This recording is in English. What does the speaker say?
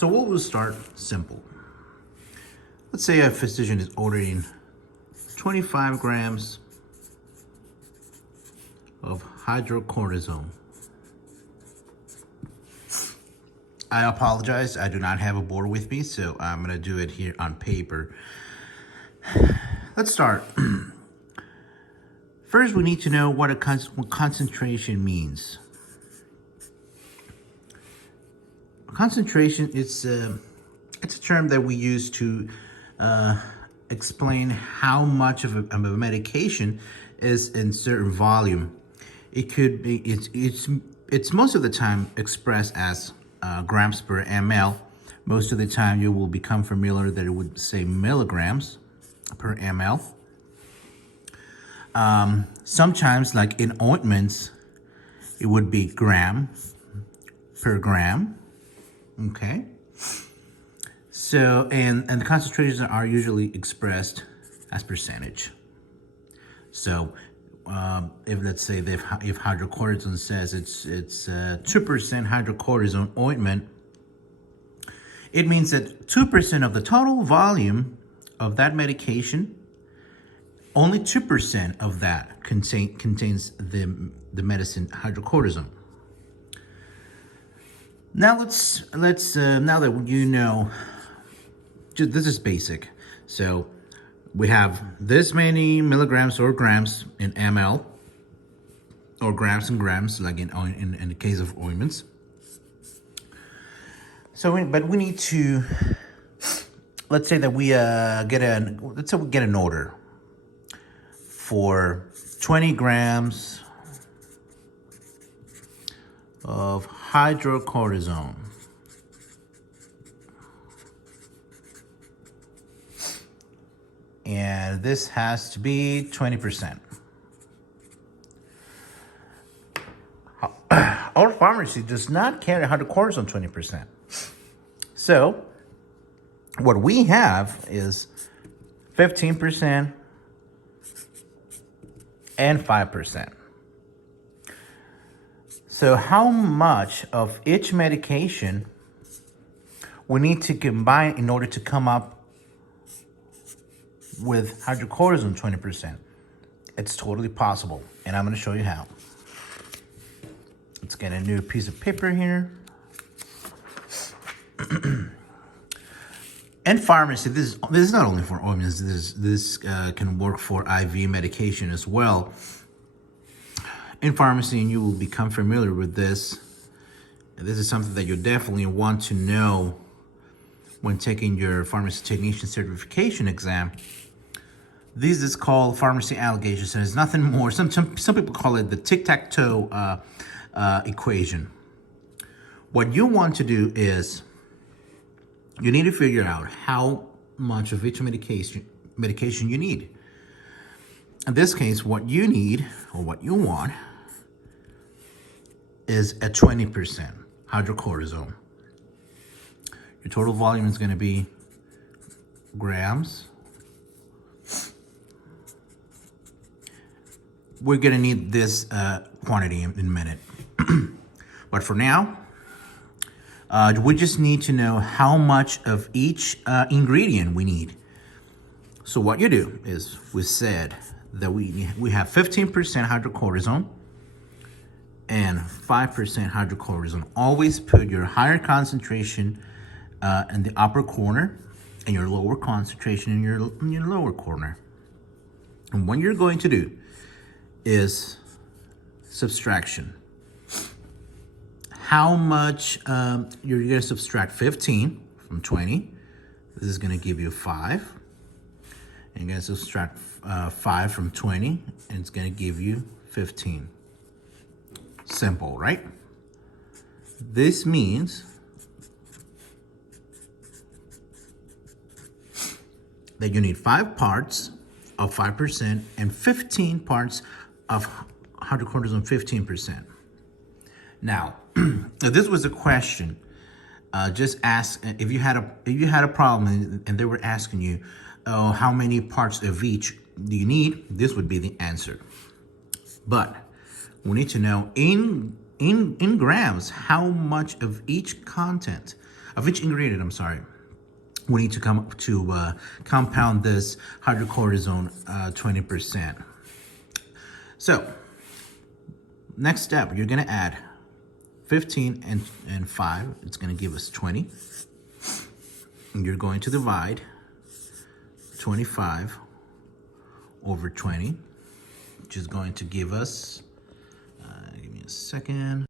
So we'll start simple. Let's say a physician is ordering 25 grams of hydrocortisone. I apologize, I do not have a board with me, so I'm gonna do it here on paper. Let's start. First, we need to know what concentration means. Concentration it's a term that we use to explain how much of a medication is in certain volume. It could be it's most of the time expressed as grams per ml. Most of the time you will become familiar that it would say milligrams per ml. Sometimes, like in ointments, it would be gram per gram. Okay. So, and the concentrations are usually expressed as percentage. So, if let's say if hydrocortisone says it's 2% hydrocortisone ointment, it means that 2% of the total volume of that medication, only 2% of that contains the medicine hydrocortisone. Now now that you know, this is basic. So we have this many milligrams or grams in ml, or grams and grams, like in the case of ointments. So, but we need to, let's say that we get an order for 20 grams of hydrocortisone. And this has to be 20%. Our pharmacy does not carry hydrocortisone 20%. So what we have is 15% and 5%. So how much of each medication we need to combine in order to come up with hydrocortisone 20%? It's totally possible, and I'm going to show you how. Let's get a new piece of paper here. And pharmacy, this is not only for ointments, this can work for IV medication as well. In pharmacy, and you will become familiar with this. And this is something that you definitely want to know when taking your pharmacy technician certification exam. This is called pharmacy allegations, and it's nothing more. Some people call it the tic-tac-toe equation. What you want to do is you need to figure out how much of each medication you need. In this case, what you need, or what you want, is a 20% hydrocortisone. Your total volume is going to be grams. We're going to need this quantity in a minute. But for now, we just need to know how much of each ingredient we need. So what you do is, we said that we have 15% hydrocortisone and 5% hydrocortisone. Always put your higher concentration in the upper corner and your lower concentration in your lower corner. And what you're going to do is subtraction. How much you're going to subtract 15 from 20. This is going to give you 5. And you're going to subtract 5 from 20, and it's going to give you 15. Simple, right? This means that you need 5 parts of 5% and 15 parts of hydrocortisone 15%. Now, if this was a question, just ask if you had a problem and they were asking you, oh, how many parts of each do you need? This would be the answer. But we need to know in grams how much of each of each ingredient, I'm sorry, we need to come up to compound this hydrocortisone 20%. So next step, you're gonna add 15 and 5, it's gonna give us 20. And you're going to divide 25 over 20, which is going to give us, give me a second.